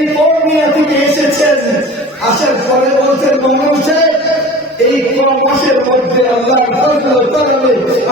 এই পৌর্ণিয়া থেকে এসেছেন। আসার পরে বলছেন মঙ্গল এই ক মাসের মধ্যে আল্লাহ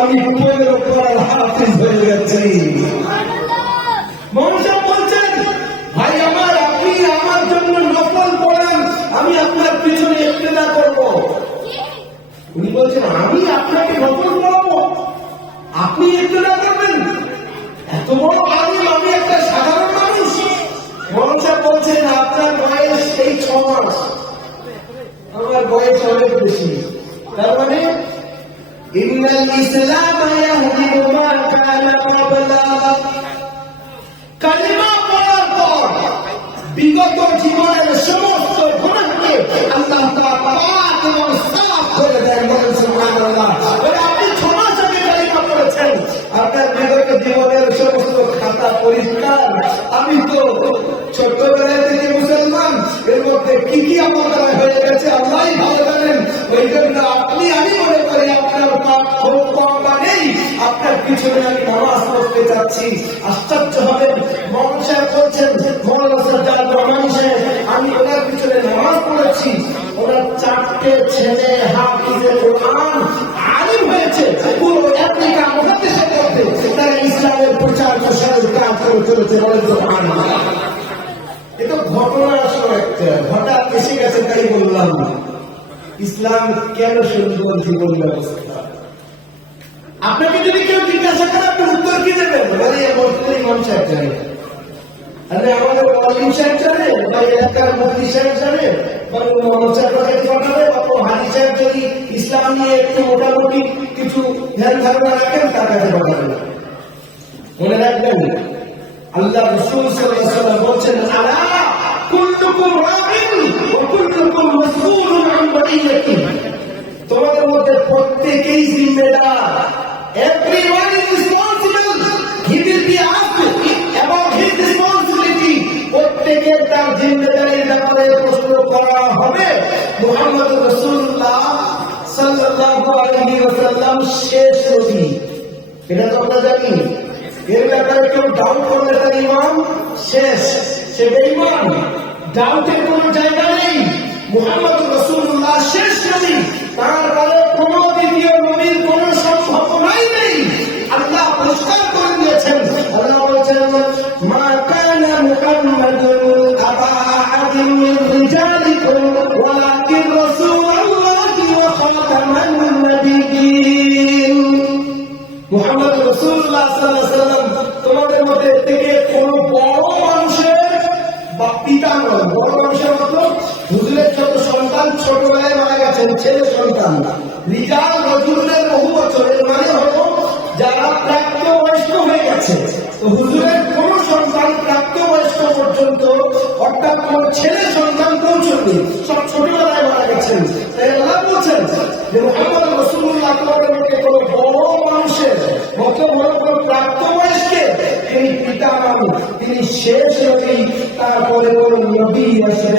আমি পনেরো কোরআন হাফিজ হয়ে গেছি। ভাই আমার, আপনি আমার জন্য আমি আপনার পিছনে করব। আমি আপনাকে নকল পড়াবো আপনি একটেদা করবেন? এত বড় আমি একটা সাধারণ মমতা বলছেন আপনার বয়স এই ছ মাস। আমার বয়স অনেক বেশি। তার মানে বিগত জীবনের পিছনে আমি নামাজ পড়তে যাচ্ছি। আশ্চর্য আমি ওনার পিছনে নামাজ পড়েছি। ওনার চারটে ছেলে আলিম হয়েছে পুরো ইসলামের প্রচার প্রসারের কাজ করে চলেছে, বলেন তো এটা ঘটনা হঠাৎ এসে গেছে তাই বললাম, ইসলাম কেন সুন্দর জীবন ব্যবস্থা? আপনাকে যদি কেউ জিজ্ঞাসা করে, আপনি উত্তর কি দেবেন? বলে বলতে ইমাম আরে, আমাদের বা এলাকার যদি ইসলাম নিয়ে মোটামুটি কিছু ধ্যান রাখেন, তার কাছে আল্লাহ বলছেন ওয়াসাল্লাম শেষ নবী এটা তো আমরা জানি। এর ব্যাপারে কেউ ডাউট করলে তার ইমান শেষ। সে বেঈমান ডাউটের কোনো জায়গা নেই। মুহাম্মদ রাসূলুল্লাহ শেষ নবী তারপরে কোন দ্বিতীয় নবীর কোন সম্ভাবনাই নেই। আল্লাহ পরিষ্কার করে দিয়েছেন। আল্লাহ বলছেন, মা কানা মুহাম্মাদুন আবা আহাদিন মিন রিজালিকুম, ওয়ালাকিন রাসূলুল্লাহি ওয়া খাতামান নাবিয়্যিন। ছেলে সন্তান মানে যারা প্রাপ্ত বয়স্ক হয়ে গেছে। কোন সন্তান প্রাপ্ত বয়স্ক পর্যন্ত, অর্থাৎ কোন ছেলে সন্তান পৌঁছবে সব ছোটবেলায় মারা গেছেন। তাই আল্লাহ বলছেন যে মোহাম্মদ রসুল্লাহ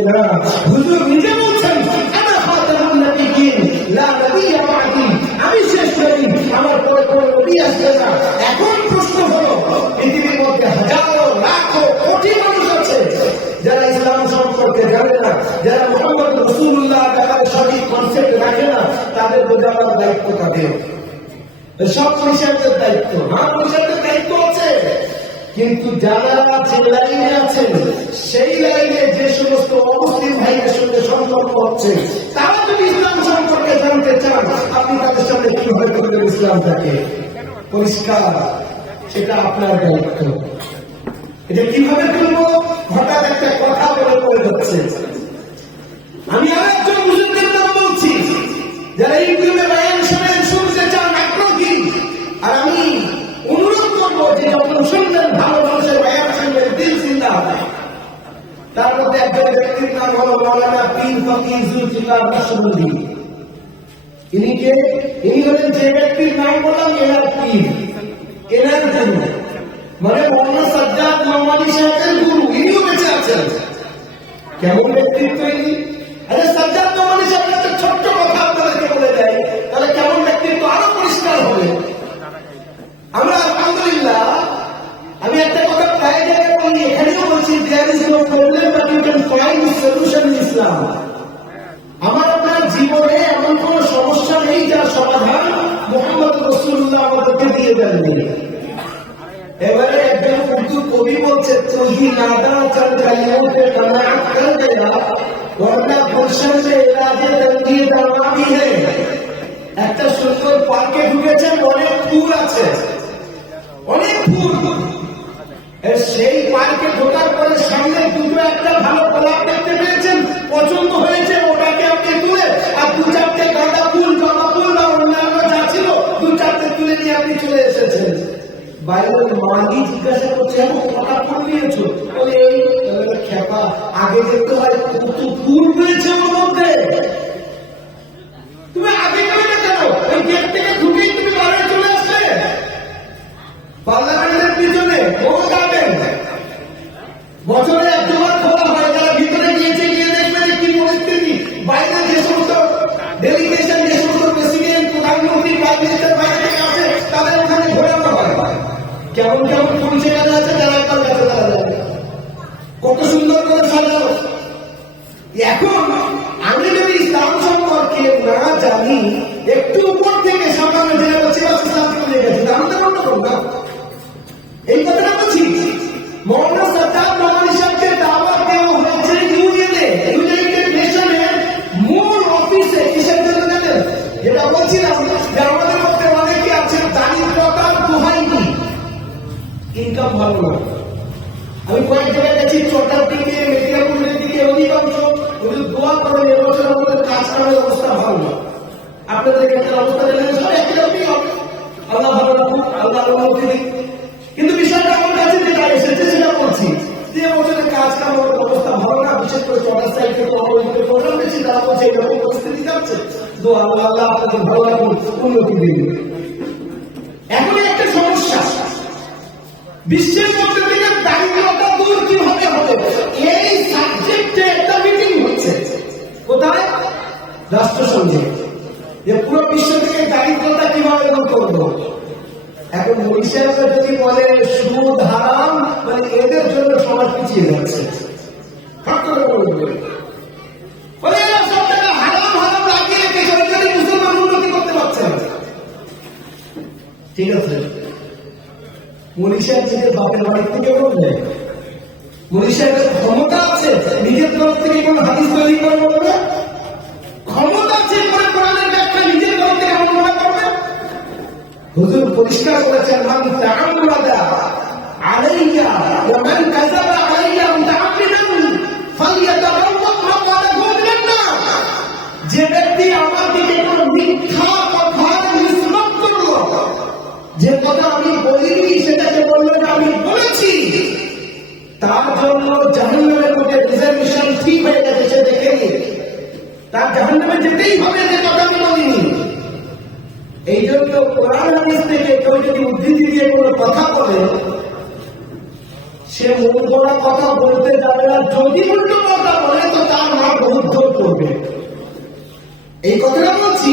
না হুজুর নিজে বলছেন আনা খাতামুন নবিয়্যিন লা নবিয়্য বাদি আমি শেষ নবী আমার পরে কোন নবী আসবে না। এখন সব পরিষদের দায়িত্ব। পরিষদের দায়িত্ব আছে। কিন্তু যারা যে লাইনে আছেন, সেই লাইনে যে সমস্ত অমুসলিম ভাইয়ের সঙ্গে সম্পর্ক হচ্ছে, তারা যদি ইসলাম সম্পর্কে জানতে চান, আপনি তাদের সাথে কীভাবে করবেন ইসলামটাকে? পরিষ্কার, সেটা আপনার দায়িত্ব। এটা কীভাবে করব? হঠাৎ একটা কথা বলে পড়ে যাচ্ছে। আমি আর একজন মুসলিমদের নাম বলছি, যারা ইউটিউবে বায়ান শোনেন শুনতে চান আগ্রহী আর আমি অনুরোধ করব যে যখন তার মধ্যে একজন ব্যক্তির নাম হলো মৌলানা পীর ফকির জুলফিকার নকশবন্দি ইনি কে? ইনি হলেন যে ব্যক্তির নাম বললাম এনার এনার মানে মৌলানা সাজ্জাদ সাহেবের গুরু। ইনিও বেঁচে আছেন। কেমন ব্যক্তিত্ব ইনি? আরে সাজ্জাদ একটা ছোট্ট কথা আপনাদেরকে বলে দেয়। তাহলে কেমন ব্যক্তিত্ব? আরও পরিষ্কার হবে। আমরা আলহামদুলিল্লাহ there is no problem but you can find solution in Islam আমার আপনার জীবনে এমন কোন সমস্যা নেই যার সমাধান মোহাম্মদ রসুল্লাহ আমাদেরকে দিয়ে দেননি। এবারে একজন উর্দু কবি বলছে, তুহি নাদা চল কালিয়াও পে কনাত কর দেনা ওয়ালা গুলশন সে ইলাজে তঙ্গি দাওয়া ভি হ্যায় একটা সুন্দর পার্কে ঢুকেছে, অনেক ফুল আছে। অনেক ফুল সেই পার্কে ঢোকার পরে সামনে দুটো একটা ভালো গোলাপ দেখতে পেয়েছেন, পছন্দ হয়েছে, ওটাকে আপনি তুলে, আর দু চারটে গাঁদা ফুল, জবা ফুল বা অন্যান্য যা ছিল, দু চারটে তুলে নিয়ে আপনি চলে এসেছেন। বাইরের মালি জিজ্ঞাসা করছে আগে দেখতে হয় কত ফুল এখন আমি যদি ইসলাম সম্পর্কে না জানি, একটু উপর থেকে সামনে জেনে বলছি ইসলাম থেকে গেছি? আমি তো বন্ধ করব এই কথাটা বলছি মৌলানা সরদার মামানি সাহেবকে দাওয়াত দেওয়া হয়েছে ইউএনএ ইউনাইটেড নেশনের মূল অফিসে কিসের জন্য জানেন? যেটা বলছিলাম যে আমাদের মধ্যে অনেকে আছে দারিদ্রতার দোহাই ইনকাম ভালো না। আমি কয়েক জায়গায় গেছি চটার দিকে, মেদিনীপুরের দিকে, অধিকাংশ ওদের দোয়া করেন কাজ করার অবস্থা ভালো না। আপনাদের ক্ষেত্রে অবস্থা সব একই রকমই হবে আল্লাহ ভালো রাখুন আল্লাহ কিন্তু বিষয়টা আমার কাছে যেটা এসেছে সেটা বলছি। যে কাজ কামের অবস্থা ভালো না, বিশেষ করে প্রোগ্রাম বেশি, তারা বলছে এরকম পরিস্থিতি যাচ্ছে। তো আল্লাহ আল্লাহ ভালো রাখুন উন্নতি দিন এখন একটা সমস্যা। বিশ্বের মরিশাসরা যদি বলে সুদ হারাম মানে এদের জন্য সমাজ পিছিয়ে যাচ্ছে। না। ঠিক আছে। মনীষা নিজের বাপের বাড়ি থেকে বলবে মনীষার ক্ষমতা আছে নিজের তরফ থেকে কোন হাদিস তৈরি করে বলবে হুজুর পরিষ্কার করেছেন মান তাআম্মাদা আলাইয়া ওয়া মান কাযাবা সে মন কথা বলতে যাবে না। যদি উল্টো কথা বলে, তো তার মা জোর করবে। এই কথাটা বলছি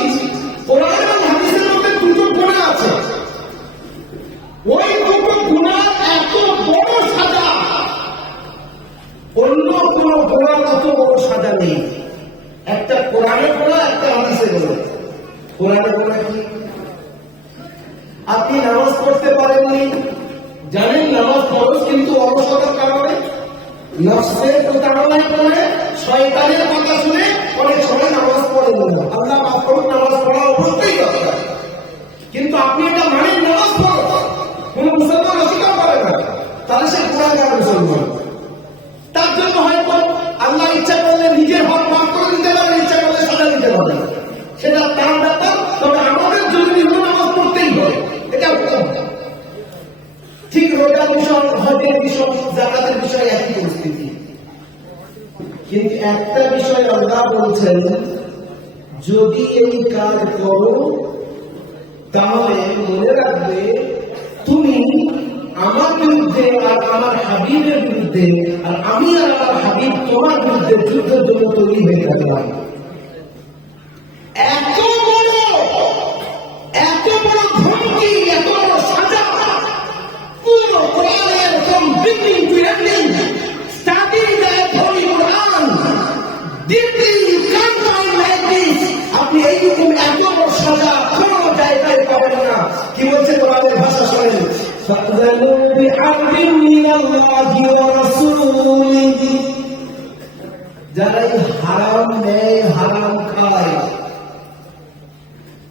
মধ্যে দুটো আছে। ওই এত বড় অন্য মতো বড় সাজা নেই। একটা একটা কি? আপনি নামাজ পড়তে পারেননি জানেন নামাজ ফরজ কিন্তু অলসতার কারণে, নফসের শয়তানের কথা শুনে অনেক সময় নামাজ না আল্লাহ মাফ করুন, নামাজ পড়া অবশ্যই দরকার। কিন্তু আপনি এটা মানেন নামাজ পড়ো কোন মুসলমান অস্বীকার করে না। তাহলে সে মুসলমান। তার জন্য হয়তো আল্লাহ ইচ্ছা করলে নিজের হক মাফ করে দিতে পারেন, ইচ্ছা করলে সাজা দিতে পারেন। সেটা তার জাকাতের বিষয় একই পরিস্থিতি। কিন্তু একটা বিষয় আল্লাহ বলছেন, যদি এই কাজ করো, তাহলে মনে রাখবে তুমি আমার বিরুদ্ধে আর আমার হাবিবের বিরুদ্ধে আর আমি আর আমার হাবিব তোমার বিরুদ্ধে যুদ্ধের জন্য তৈরি হয়ে থাকলাম فأذنوا بحرب من الله ورسوله যারা এই হারাম নেয় হারাম খায়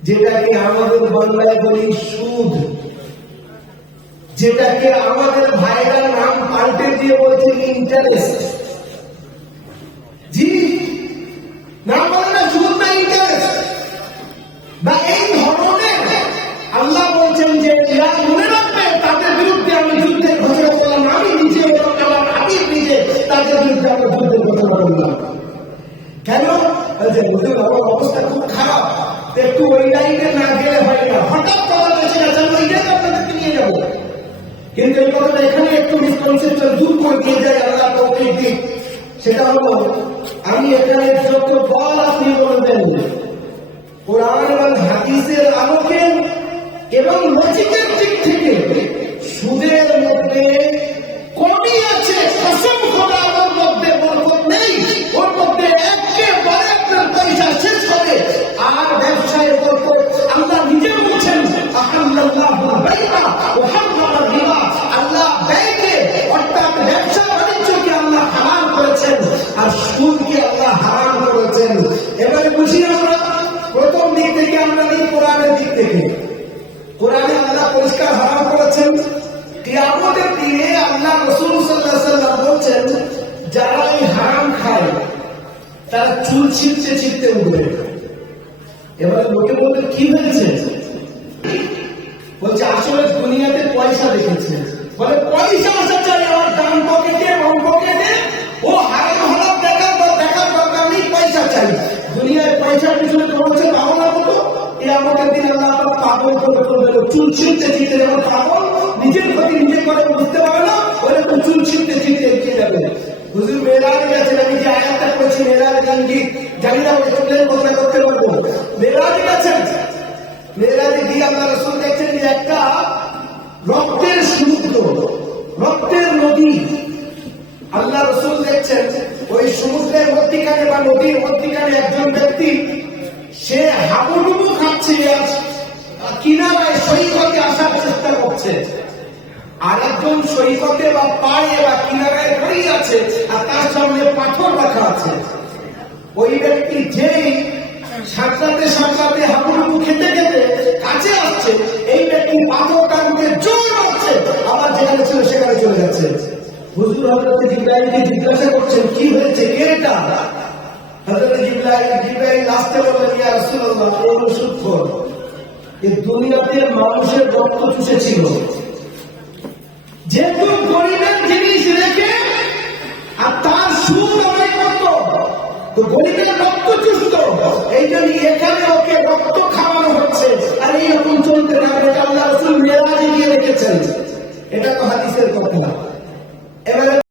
যেটাকে আমাদের বাংলায় বলি সুদ যেটাকে আমাদের ভাইরা নাম পাল্টে দিয়ে বলছে ইন্টারেস্ট একটু মিসকনসেপশন দূর করে দিয়ে যায় আল্লাহ তৌফিক দিক। সেটা হলো, আমি এখানে যত বল আপনি বলবেন, কোরআন এবং হাদিসের আলোকে এবং লজিকের দিক থেকে সুদের মধ্যে কমই আছে, কসম খোদা ওর মধ্যে বরকত নেই। ওর মধ্যে একেবারে আপনার পয়সা শেষ হবে। আর ব্যবসায় বরকত আল্লাহ নিজে বলছেন আহাল্লাল্লাহু ছিঁড়তে ছিঁড়তে উঠবে। এবার লোকে বলবে, কি হয়েছে? বলছে, আসলে দুনিয়াতে পয়সা দেখেছে। বলে, পয়সা আসা চাই আমার ডান পকেটে বাম পকেটে ও হারাম হারাম দেখার বা দেখার দরকার নেই, পয়সা চাই। দুনিয়ায় পয়সার পিছনে দৌড়ছে পাগল মতো এ আমাদের দিন আল্লাহ পাগল করে করবে চুল ছিঁড়তে ছিঁড়তে যেমন পাগল নিজের প্রতি নিজে করে বুঝতে পারে না। ওরকম চুল এগিয়ে যাবে হুজুর মেয়েরাজ গেছেন আমি যে আয়াতটা করেছি মেয়েরাজ গান্ধী জানি না এক্সপ্লেন করতে করতে পারব। মেয়েরাজে আর একজন সৈকতে বা পায়ে বা কিনারায় দাঁড়িয়ে আছে, আর তার সামনে পাথর রাখা আছে। ওই ব্যক্তি যেই সাঁতরাতে সাঁতরাতে হাবুডুবু খেতে খেতে কাছে আসছে, এই ব্যক্তি পাথর টানতে জোর মারছে, আবার যেখানে ছিল সেখানে চলে যাচ্ছে। হুজুর হজরত জিব্রাইলকে জিজ্ঞাসা করছেন, কি হয়েছে? এটা? হজরত জিব্রাইল জিব্রাইল আসতে বললেন, ইয়া রাসূলুল্লাহ এই হলো এই দুনিয়াতে মানুষের রক্ত চুষেছিল যেহেতু গরিবের জিনিস রেখে আর তার সুদ অনেক কত, তো গরিবের রক্ত চুস্ত এই জন্য এখানে ওকে রক্ত খাওয়ানো হচ্ছে। আর এইরকম চলতে থাকবে এটা আল্লাহ রসুল মেরাজে দিয়ে রেখেছেন। এটা তো হাদিসের কথা। এবারে